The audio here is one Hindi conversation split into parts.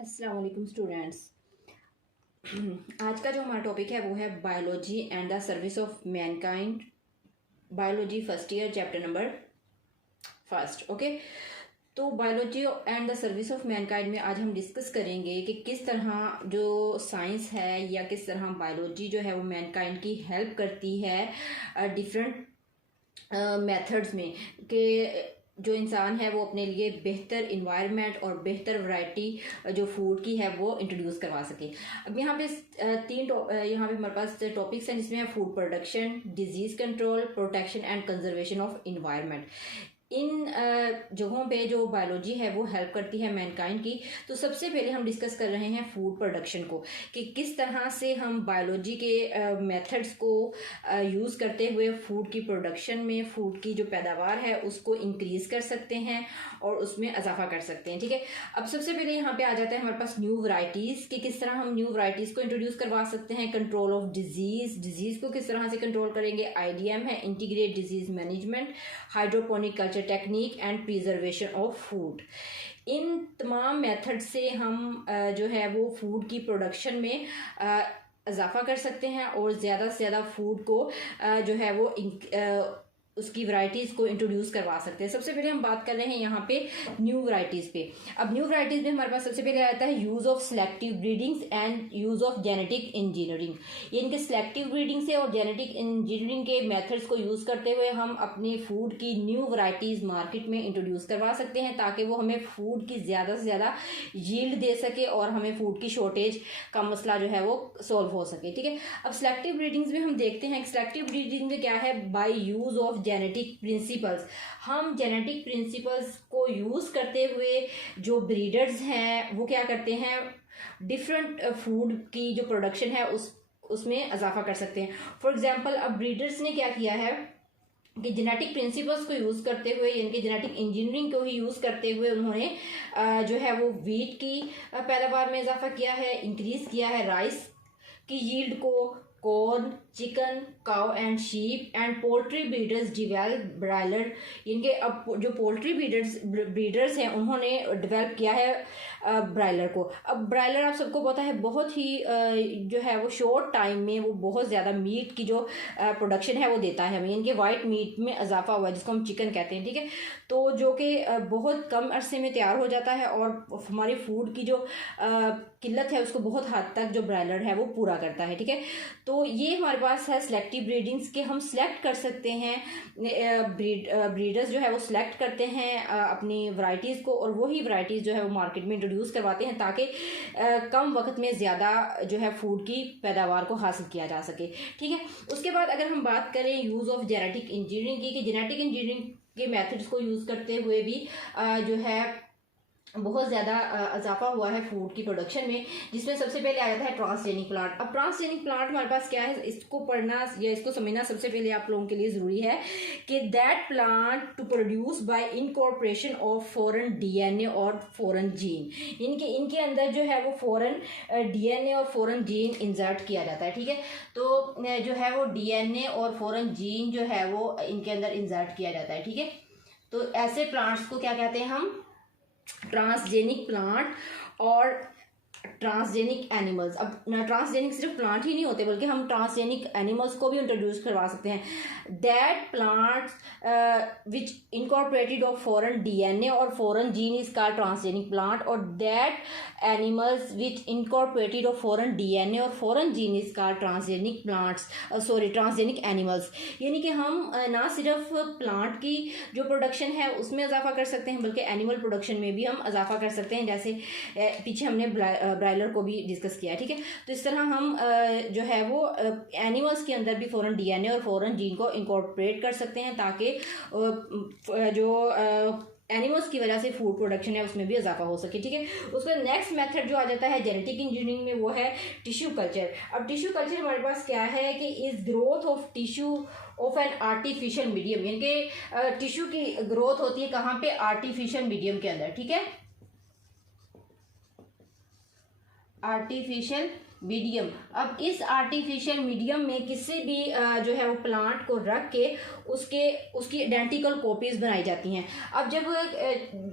अस्सलाम वालेकुम स्टूडेंट्स। आज का जो हमारा टॉपिक है वो है biology and the service of mankind. Biology first year chapter number first. Okay, तो biology and the service of mankind में आज हम डिस्कस करेंगे कि किस तरह जो साइंस है या किस तरह बायोलॉजी जो है वो मैनकाइंड की हेल्प करती है डिफरेंट मेथड्स में, कि जो इंसान है वो अपने लिए बेहतर इन्वायरमेंट और बेहतर वैरायटी जो फूड की है वो इंट्रोड्यूस करवा सके। अब यहाँ पे यहाँ पे हमारे पास टॉपिक्स हैं जिसमें है food production, disease control, protection and conservation of environment. इन जगहों पे जो बायोलॉजी है वो हेल्प करती है मैनकाइंड की। तो सबसे पहले हम डिस्कस कर रहे हैं फूड प्रोडक्शन को, कि किस तरह से हम बायोलॉजी के मेथड्स को यूज़ करते हुए फूड की प्रोडक्शन में फूड की जो पैदावार है उसको इंक्रीज कर सकते हैं और उसमें इजाफा कर सकते हैं। ठीक है, अब सबसे पहले यहाँ पे आ जाता है हमारे पास न्यू वैरायटीज़, कि किस तरह हम न्यू वैरायटीज़ को इंट्रोड्यूस करवा सकते हैं। कंट्रोल ऑफ डिजीज़ को किस तरह से कंट्रोल करेंगे। IDM है, integrate disease management, hydroponic culture technique and preservation of food. इन तमाम मेथड से हम जो है वो फूड की प्रोडक्शन में इजाफा कर सकते हैं और ज़्यादा से ज़्यादा फूड को जो है वो उसकी वैरायटीज़ को इंट्रोड्यूस करवा सकते हैं। सबसे पहले हम बात कर रहे हैं यहाँ पे न्यू वैरायटीज़ पे। अब न्यू वैरायटीज़ में हमारे पास सबसे पहले आता है use of selective breedings and use of genetic engineering. ये इनके सिलेक्टिव ब्रीडिंग से और जेनेटिक इंजीनियरिंग के मेथड्स को यूज़ करते हुए हम अपनी फूड की न्यू वैरायटीज़ मार्केट में इंट्रोड्यूस करवा सकते हैं, ताकि वो हमें फूड की ज़्यादा से ज़्यादा यील्ड दे सके और हमें फूड की शॉर्टेज का मसला जो है वो सॉल्व हो सके। ठीक है, अब सिलेक्टिव ब्रीडिंग्स में हम देखते हैं कि सिलेक्टिव ब्रीडिंग में क्या है, by use of genetic principles. हम जेनेटिक प्रिंसिपल्स को यूज़ करते हुए जो ब्रीडर्स हैं वो क्या करते हैं, डिफरेंट फूड की जो प्रोडक्शन है उसमें इजाफा कर सकते हैं। फॉर एग्जांपल, अब ब्रीडर्स ने क्या किया है कि जेनेटिक प्रिंसिपल्स को यूज़ करते हुए, यानी कि जेनेटिक इंजीनियरिंग को ही यूज़ करते हुए उन्होंने जो है वो वीट की पैदावार में इजाफा किया है, इंक्रीज़ किया है राइस की यील्ड को, corn, chicken, cow and sheep and poultry breeders develop broiler. इनके अब जो पोल्ट्री ब्रीडर्स हैं उन्होंने डेवलप किया है ब्रायलर को। अब ब्रायलर आप सबको पता है बहुत ही जो है वो शॉर्ट टाइम में वो बहुत ज़्यादा मीट की जो प्रोडक्शन है वो देता है हमें, इनके वाइट मीट में इजाफा हुआ है जिसको हम चिकन कहते हैं। ठीक है, तो जो कि बहुत कम अरसे में तैयार हो जाता है और हमारी फूड की जो किल्लत है उसको बहुत हद तक जो ब्रायलर है वो पूरा करता है। ठीक है, तो ये हमारे पास है सिलेक्टिव ब्रीडिंग्स के हम सिलेक्ट कर सकते हैं, ब्रीडर्स जो है वो सिलेक्ट करते हैं अपनी वैरायटीज़ को और वही वैरायटीज़ जो है वो मार्केट में इंट्रोड्यूस करवाते हैं, ताकि कम वक्त में ज़्यादा जो है फूड की पैदावार को हासिल किया जा सके। ठीक है, उसके बाद अगर हम बात करें यूज़ ऑफ जेनेटिक इंजीनियरिंग की, कि जेनेटिक इंजीनियरिंग के मेथड्स को यूज़ करते हुए भी जो है बहुत ज़्यादा इजाफा हुआ है फूड की प्रोडक्शन में, जिसमें सबसे पहले आ जाता है ट्रांसजेनिक प्लांट। अब ट्रांसजेनिक प्लांट हमारे पास क्या है, इसको पढ़ना या इसको समझना सबसे पहले आप लोगों के लिए ज़रूरी है कि that plant to produce by incorporation of foreign DNA और फॉरेन जीन। इनके अंदर जो है वो फॉरेन DNA और फॉरेन जीन इंसर्ट किया जाता है। ठीक है, तो जो है वो DNA और फॉरेन जीन जो है वो इनके अंदर इंसर्ट किया जाता है। ठीक है, तो ऐसे प्लांट्स को क्या कहते हैं हम, ट्रांसजेनिक प्लांट और ट्रांसजेनिक एनिमल्स। अब ट्रांसजेनिक सिर्फ प्लांट ही नहीं होते बल्कि हम ट्रांसजेनिक एनिमल्स को भी इंट्रोड्यूस करवा सकते हैं। That plants which incorporated of foreign DNA और foreign gene is called transgenic plant, और that animals which incorporated of foreign DNA और foreign gene is called transgenic plants, transgenic animals. यानी कि हम ना सिर्फ प्लांट की जो प्रोडक्शन है उसमें इजाफा कर सकते हैं बल्कि एनिमल प्रोडक्शन में भी हम इजाफा कर सकते हैं, जैसे पीछे हमने ब्रायलर को भी डिस्कस किया है। ठीक है, तो इस तरह हम जो है वो एनिमल्स के अंदर भी फॉरेन DNA और फॉरेन जीन को इंकॉर्पोरेट कर सकते हैं, ताकि जो एनिमल्स की वजह से फूड प्रोडक्शन है उसमें भी इजाफा हो सके। ठीक है, उसका नेक्स्ट मेथड जो आ जाता है जेनेटिक इंजीनियरिंग में वो है टिश्यू कल्चर। अब टिश्यू कल्चर हमारे पास क्या है कि is growth of tissue of an artificial medium, यानी कि टिश्यू की ग्रोथ होती है कहाँ पे, आर्टिफिशियल मीडियम के अंदर। ठीक है, आर्टिफिशियल मीडियम। अब इस आर्टिफिशियल मीडियम में किसी भी जो है वो प्लांट को रख के उसकी आइडेंटिकल कॉपीज बनाई जाती हैं। अब जब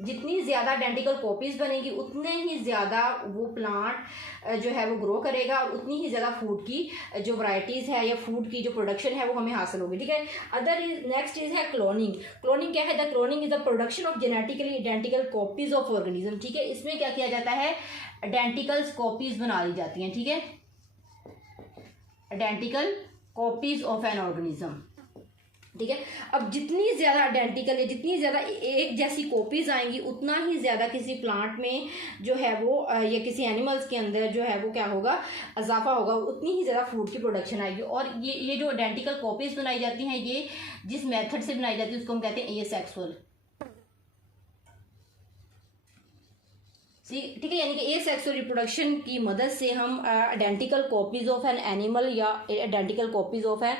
जितनी ज़्यादा आइडेंटिकल कॉपीज बनेगी उतने ही ज़्यादा वो प्लांट जो है वो ग्रो करेगा और उतनी ही ज़्यादा फूड की जो वैरायटीज़ है या फूड की जो प्रोडक्शन है वो हमें हासिल होगी, ठीक है। नेक्स्ट इज है क्लोनिंग। क्लोनिंग क्या है? The cloning is the production of genetically identical copies of organism, ठीक है। इसमें क्या किया जाता है? आइडेंटिकल कॉपीज बना ली जाती हैं, ठीक है, identical copies of an organism, ठीक है। अब जितनी ज़्यादा आइडेंटिकल या जितनी ज़्यादा एक जैसी कॉपीज आएंगी उतना ही ज़्यादा किसी प्लांट में जो है वो या किसी एनिमल्स के अंदर जो है वो क्या होगा? इजाफा होगा, उतनी ही ज़्यादा फूड की प्रोडक्शन आएगी। और ये जो आइडेंटिकल कॉपीज बनाई जाती हैं ये जिस मेथड से बनाई जाती है उसको हम कहते हैं एसेक्सुअल, ठीक है। यानी कि एसेक्सुअल रिप्रोडक्शन की मदद से हम identical copies of an animal या identical copies of an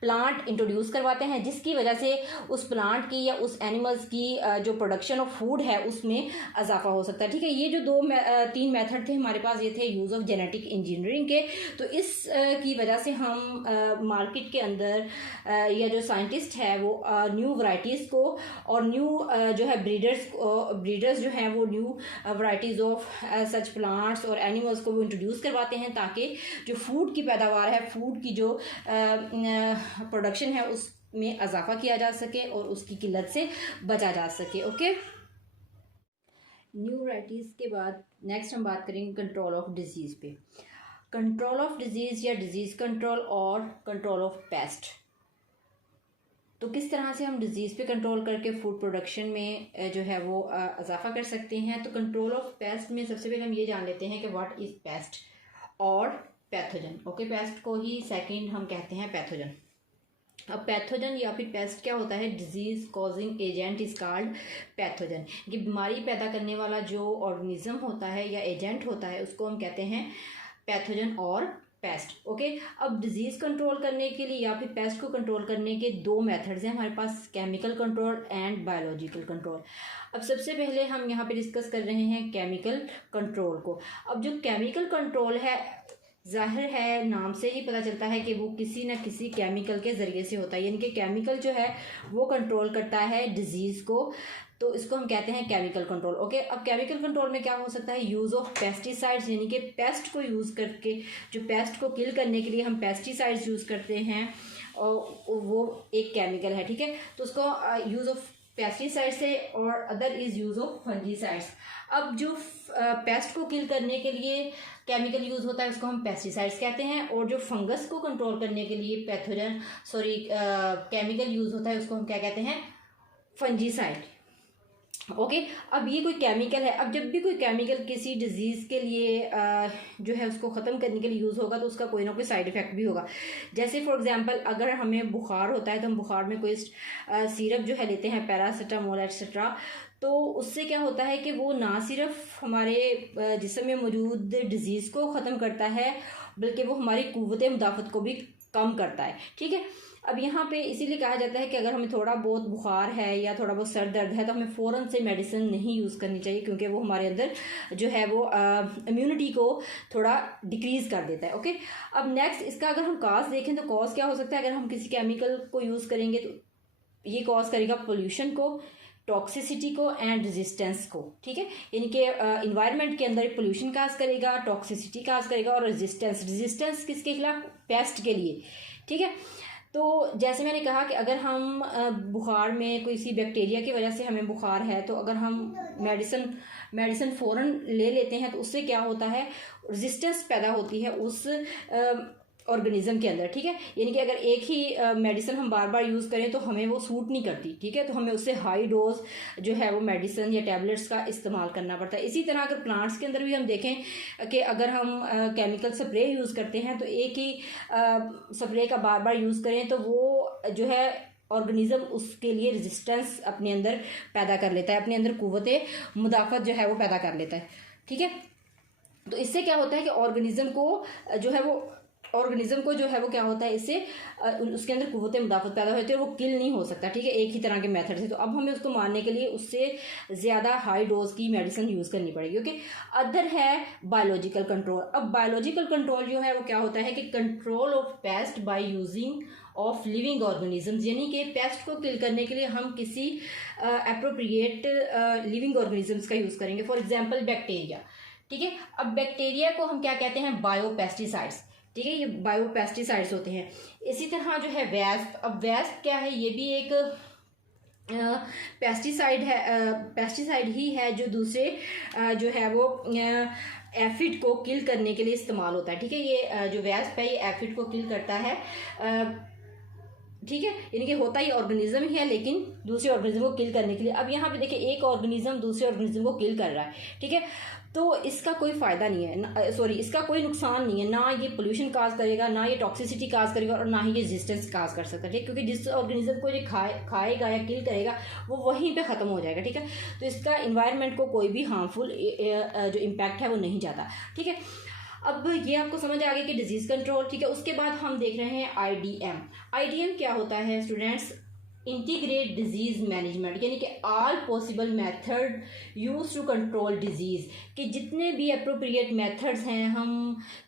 plant introduce करवाते हैं, जिसकी वजह से उस प्लांट की या उस एनिमल्स की जो प्रोडक्शन ऑफ फूड है उसमें इजाफा हो सकता है, ठीक है। ये जो तीन मेथड थे हमारे पास, ये थे यूज़ ऑफ जेनेटिक इंजीनियरिंग के। तो इस की वजह से हम मार्केट के अंदर या जो साइंटिस्ट है वो न्यू वैरायटीज़ को और न्यू जो है ब्रीडर्स जो हैं वो new varieties of such plants और एनिमल्स को वो इंट्रोड्यूस करवाते हैं ताकि जो फूड की पैदावार है, फूड की जो प्रोडक्शन है उसमें इजाफा किया जा सके और उसकी किल्लत से बचा जा सके, ओके। न्यू वैरायटीज़ के बाद नेक्स्ट हम बात करेंगे कंट्रोल ऑफ डिजीज़ पे। कंट्रोल ऑफ डिजीज़ या डिजीज़ कंट्रोल और कंट्रोल ऑफ पेस्ट। तो किस तरह से हम डिजीज़ पे कंट्रोल करके फूड प्रोडक्शन में जो है वो इजाफा कर सकते हैं। तो कंट्रोल ऑफ पेस्ट में सबसे पहले हम ये जान लेते हैं कि व्हाट इज़ पेस्ट और पैथोजन, ओके। पेस्ट को ही सेकंड हम कहते हैं पैथोजन। अब पैथोजन या फिर पेस्ट क्या होता है? Disease causing agent is called pathogen. कि बीमारी पैदा करने वाला जो ऑर्गेनिज्म होता है या एजेंट होता है उसको हम कहते हैं पैथोजन और पेस्ट, ओके। अब डिजीज़ कंट्रोल करने के लिए या फिर पेस्ट को कंट्रोल करने के दो मेथड्स हैं हमारे पास, chemical control and biological control. अब सबसे पहले हम यहाँ पे डिस्कस कर रहे हैं केमिकल कंट्रोल को। अब जो केमिकल कंट्रोल है, जाहिर है नाम से ही पता चलता है कि वो किसी न किसी केमिकल के ज़रिए से होता है, यानी कि केमिकल जो है वो कंट्रोल करता है डिजीज़ को, तो इसको हम कहते हैं केमिकल कंट्रोल, ओके। अब केमिकल कंट्रोल में क्या हो सकता है? यूज़ ऑफ पेस्टिसाइड्स, यानी कि पेस्ट को यूज़ करके, जो पेस्ट को किल करने के लिए हम पेस्टिसाइड्स यूज़ करते हैं और वो एक केमिकल है, ठीक है। तो उसको यूज़ ऑफ पेस्टिसाइड्स है और other is use of fungicides. अब जो पेस्ट को किल करने के लिए केमिकल यूज़ होता है उसको हम पेस्टिसाइड्स कहते हैं, और जो फंगस को कंट्रोल करने के लिए केमिकल यूज़ होता है उसको हम क्या कहते हैं? Fungicide, okay. अब ये कोई केमिकल है। अब जब भी कोई केमिकल किसी डिजीज़ के लिए जो है उसको ख़त्म करने के लिए यूज़ होगा तो उसका कोई ना कोई साइड इफ़ेक्ट भी होगा। जैसे फॉर एग्जांपल अगर हमें बुखार होता है तो हम बुखार में कोई सिरप जो है लेते हैं, पैरासीटामोल एक्सेट्रा, तो उससे क्या होता है कि वो ना सिर्फ हमारे जिस्म में मौजूद डिजीज़ को ख़त्म करता है बल्कि वो हमारी क़ुव्वत मुदाफ़त को भी कम करता है, ठीक है। अब यहाँ पे इसीलिए कहा जाता है कि अगर हमें थोड़ा बहुत बुखार है या थोड़ा बहुत सर दर्द है तो हमें फ़ौरन से मेडिसिन नहीं यूज़ करनी चाहिए, क्योंकि वो हमारे अंदर जो है वो इम्यूनिटी को थोड़ा डिक्रीज़ कर देता है, ओके। अब नेक्स्ट इसका अगर हम कॉज देखें तो कॉज क्या हो सकता है? अगर हम किसी केमिकल को यूज़ करेंगे तो ये कॉज करेगा पोल्यूशन को, टॉक्सिसिटी को एंड रेजिस्टेंस को, ठीक है। यानी कि इन्वायरमेंट के अंदर पोल्यूशन काज करेगा, टॉक्सिसिटी काज करेगा और रेजिस्टेंस किसके खिलाफ? पेस्ट के लिए, ठीक है। तो जैसे मैंने कहा कि अगर हम बुखार में कोई सी बैक्टीरिया की वजह से हमें बुखार है तो अगर हम मेडिसिन फ़ौरन ले लेते हैं तो उससे क्या होता है? रेजिस्टेंस पैदा होती है उस ऑर्गेनिज्म के अंदर, ठीक है। यानी कि अगर एक ही मेडिसिन हम बार बार यूज़ करें तो हमें वो सूट नहीं करती, ठीक है। तो हमें उससे हाई डोज जो है वो मेडिसिन या टैबलेट्स का इस्तेमाल करना पड़ता है। इसी तरह अगर प्लांट्स के अंदर भी हम देखें कि अगर हम केमिकल स्प्रे यूज़ करते हैं तो एक ही स्प्रे का बार बार यूज़ करें तो वो जो है ऑर्गेनिज्म उसके लिए रेजिस्टेंस अपने अंदर पैदा कर लेता है, अपने अंदर क़ुव्वत मुदाफ़त जो है वो पैदा कर लेता है, ठीक है। तो इससे क्या होता है कि ऑर्गेनिज्म को जो है वो ऑर्गेनिज्म को जो है वो क्या होता है, इससे उसके अंदर कुव्वत मुदाफ़त पैदा होती है और वो किल नहीं हो सकता, ठीक है, एक ही तरह के मेथड से। तो अब हमें उसको मारने के लिए उससे ज़्यादा हाई डोज की मेडिसिन यूज़ करनी पड़ेगी। ओके, अदर है बायोलॉजिकल कंट्रोल। अब बायोलॉजिकल कंट्रोल जो है वो क्या होता है कि control of paste by using of living organisms, यानी कि पेस्ट को किल करने के लिए हम किसी अप्रोप्रिएट लिविंग ऑर्गेनिजम्स का यूज़ करेंगे। फॉर एग्जांपल बैक्टीरिया, ठीक है। अब बैक्टीरिया को हम क्या कहते हैं, बायोपेस्टिसाइड्स, ठीक है, ये बायोपेस्टिसाइड्स होते हैं। इसी तरह जो है वेस्प, अब वेस्प क्या है, ये भी एक पेस्टिसाइड है, पेस्टिसाइड ही है जो दूसरे जो है वो एफिड को किल करने के लिए इस्तेमाल होता है, ठीक है। ये जो वेस्प है ये एफिड को किल करता है, ठीक है, यानी कि होता ही ऑर्गेनिज्म ही है लेकिन दूसरे ऑर्गेनिज्म को किल करने के लिए। अब यहाँ पे देखिए एक ऑर्गेनिज्म दूसरे ऑर्गेनिज्म को किल कर रहा है, ठीक है, तो इसका कोई फ़ायदा नहीं है, सॉरी इसका कोई नुकसान नहीं है, ना ये पोल्यूशन काज करेगा, ना ये टॉक्सिसिटी काज करेगा और ना ही ये रेजिस्टेंस काज कर सकता है, ठीक है, क्योंकि जिस ऑर्गेनिज्म को ये खाएगा या किल करेगा वो वहीं पे ख़त्म हो जाएगा, ठीक है। तो इसका इन्वायरमेंट को कोई भी हार्मफुल जो इम्पैक्ट है वो नहीं जाता, ठीक है। अब ये आपको समझ आ गया कि डिजीज़ कंट्रोल, ठीक है। उसके बाद हम देख रहे हैं आईडीएम। आईडीएम क्या होता है स्टूडेंट्स, इंटीग्रेट डिजीज मैनेजमेंट, यानी कि all possible method use to control disease, कि जितने भी अप्रोप्रिएट मेथड्स हैं हम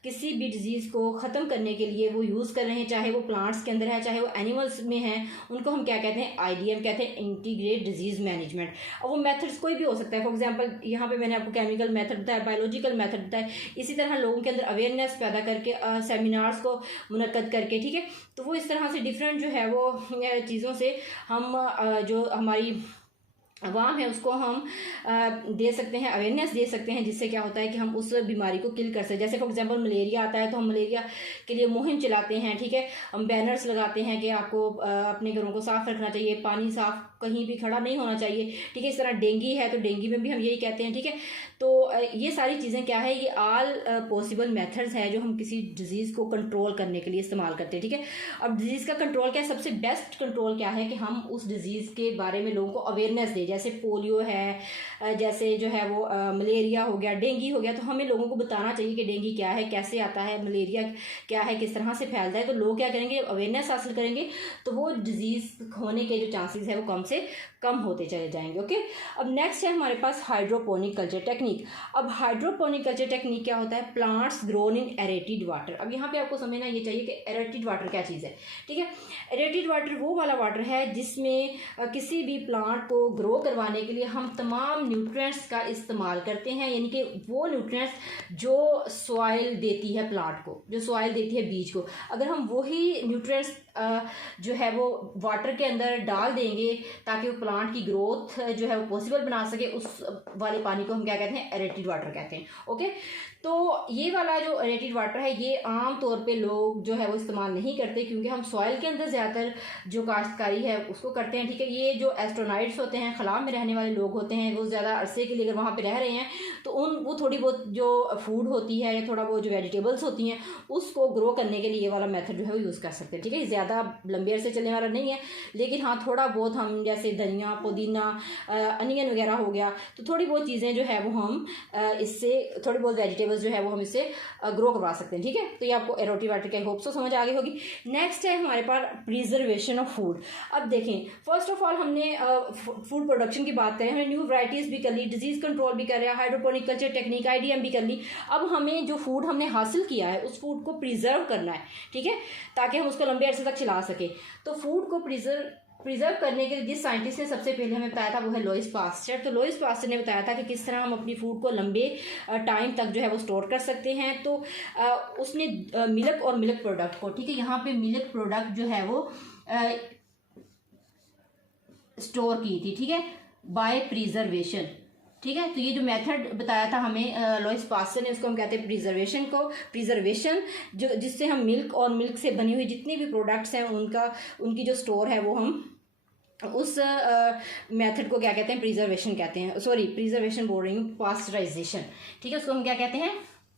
किसी भी डिजीज़ को ख़त्म करने के लिए वो यूज़ कर रहे हैं, चाहे वो प्लांट्स के अंदर है चाहे वो एनिमल्स में है, उनको हम क्या कहते हैं, आईडीएम कहते हैं, इंटीग्रेट डिजीज़ मैनेजमेंट। और वो मेथड्स कोई भी हो सकता है, फॉर एग्जांपल यहाँ पे मैंने आपको केमिकल मेथड बताया, बायोलॉजिकल मेथड बताया, इसी तरह लोगों के अंदर अवेयरनेस पैदा करके सेमिनार्स को मुनक्कद करके, ठीक है। तो वो इस तरह से डिफरेंट जो है वो चीज़ों से हम जो हमारी अवाम है उसको हम दे सकते हैं, अवेयरनेस दे सकते हैं, जिससे क्या होता है कि हम उस बीमारी को किल कर सकते हैं। जैसे फॉर एग्जांपल मलेरिया आता है तो हम मलेरिया के लिए मुहिम चलाते हैं, ठीक है, हम बैनर्स लगाते हैं कि आपको अपने घरों को साफ़ रखना चाहिए, पानी साफ कहीं भी खड़ा नहीं होना चाहिए, ठीक है। इस तरह डेंगू है तो डेंगू में भी हम यही कहते हैं, ठीक है। तो ये सारी चीज़ें क्या है, ये ऑल पॉसिबल मेथड्स हैं जो हम किसी डिजीज़ को कंट्रोल करने के लिए इस्तेमाल करते हैं, ठीक है। अब डिजीज़ का कंट्रोल क्या है, सबसे बेस्ट कंट्रोल क्या है कि हम उस डिजीज़ के बारे में लोगों को अवेयरनेस दें। जैसे पोलियो है, जैसे जो है वो मलेरिया हो गया, डेंगू हो गया, तो हमें लोगों को बताना चाहिए कि डेंगू क्या है, कैसे आता है, मलेरिया क्या है, किस तरह से फैलता है। तो लोग क्या करेंगे, अवेयरनेस हासिल करेंगे तो वो डिजीज़ होने के जो चांसेस है वो कम से कम होते चले जाएंगे। ओके, अब नेक्स्ट है हमारे पास हाइड्रोपोनिक कल्चर टेक्निक। अब हाइड्रोपोनिक कल्चर टेक्निक क्या होता है, plants grown in aerated water. अब यहाँ पे आपको समझना ये चाहिए कि एरेटेड वाटर क्या चीज़ है, ठीक है। एरेटेड वाटर वो वाला वाटर है जिसमें किसी भी प्लांट को ग्रो करवाने के लिए हम तमाम न्यूट्रिएंट्स का इस्तेमाल करते हैं, यानी कि वो न्यूट्रिएंट्स जो सॉइल देती है प्लांट को, जो सॉइल देती है बीज को, अगर हम वही न्यूट्रिएंट्स जो है वो वाटर के अंदर डाल देंगे ताकि वो प्लांट की ग्रोथ जो है वो पॉसिबल बना सके, उस वाले पानी को हम क्या कहते हैं, एरेटेड वाटर कहते हैं। ओके, तो ये वाला जो एरेटेड वाटर है ये आम तौर पे लोग जो है वो इस्तेमाल नहीं करते, क्योंकि हम सॉइल के अंदर ज़्यादातर जो काश्तकारी है उसको करते हैं, ठीक है। ये जो एस्ट्रोनाइट्स होते हैं, खला में रहने वाले लोग होते हैं, वो ज़्यादा अरसे के लिए अगर वहाँ पे रह रहे हैं तो वो थोड़ी बहुत जो फूड होती है या थोड़ा बहुत जो वेजिटेबल्स होती हैं उसको ग्रो करने के लिए ये वाला मेथड जो है वो यूज़ कर सकते हैं, ठीक है। ज़्यादा लंबे अरसे चलने वाला नहीं है, लेकिन हाँ थोड़ा बहुत हम जैसे धनिया, पुदीना, अनियन वगैरह हो गया, तो थोड़ी बहुत चीज़ें जो है वो हम इससे, थोड़ी बहुत वेजिटेबल्स जो है वो हम इससे ग्रो करवा सकते हैं, ठीक है। तो ये आपको एरोटेड वाटर के होप सो समझ आ गई होगी। नेक्स्ट है हमारे पास प्रिजर्वेशन ऑफ फूड। अब देखें, फर्स्ट ऑफ ऑल हमने फूड प्रोडक्शन की बात करें, हमने न्यू वैरायटीज़ भी कर ली, डिजीज़ कंट्रोल भी कर रहे हैं, हाइड्रोपोनिक कल्चर टेक्निक आईडीएम भी कर ली। अब हमें जो फूड हमने हासिल किया है उस फूड को प्रिजर्व करना है, ठीक है, ताकि हम उसको लंबे अरसे तक चला सके। तो फूड को प्रिजर्व करने के लिए जिस साइंटिस्ट ने सबसे पहले हमें बताया था वो है लुईस पास्चर। तो लुईस पास्चर ने बताया था कि किस तरह हम अपनी फूड को लंबे टाइम तक जो है वो स्टोर कर सकते हैं। तो उसने मिल्क और मिल्क प्रोडक्ट को, ठीक है, यहाँ पे मिल्क प्रोडक्ट जो है वो स्टोर की थी, ठीक है, बाय प्रिजर्वेशन, ठीक है। तो ये जो मेथड बताया था हमें लुईस पास्चर ने, उसको हम कहते हैं प्रिजर्वेशन, जो जिससे हम मिल्क और मिल्क से बनी हुई जितनी भी प्रोडक्ट्स हैं उनकी जो स्टोर है वो हम उस मेथड को क्या कहते हैं, प्रिजर्वेशन कहते हैं, सॉरी प्रिजर्वेशन बोल रही हूँ, पास्चराइजेशन, ठीक है, उसको हम क्या कहते हैं,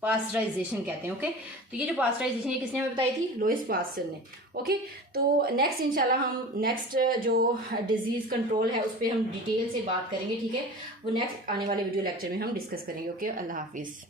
पास्चराइजेशन कहते हैं। ओके, तो ये जो पास्चराइजेशन ये किसने हमें बताई थी, लुईस पास्चर ने। ओके, तो नेक्स्ट इंशाल्लाह हम नेक्स्ट जो डिजीज़ कंट्रोल है उस पर हम डिटेल से बात करेंगे, ठीक है, वो नेक्स्ट आने वाले वीडियो लेक्चर में हम डिस्कस करेंगे। ओके, अल्लाह हाफिज़।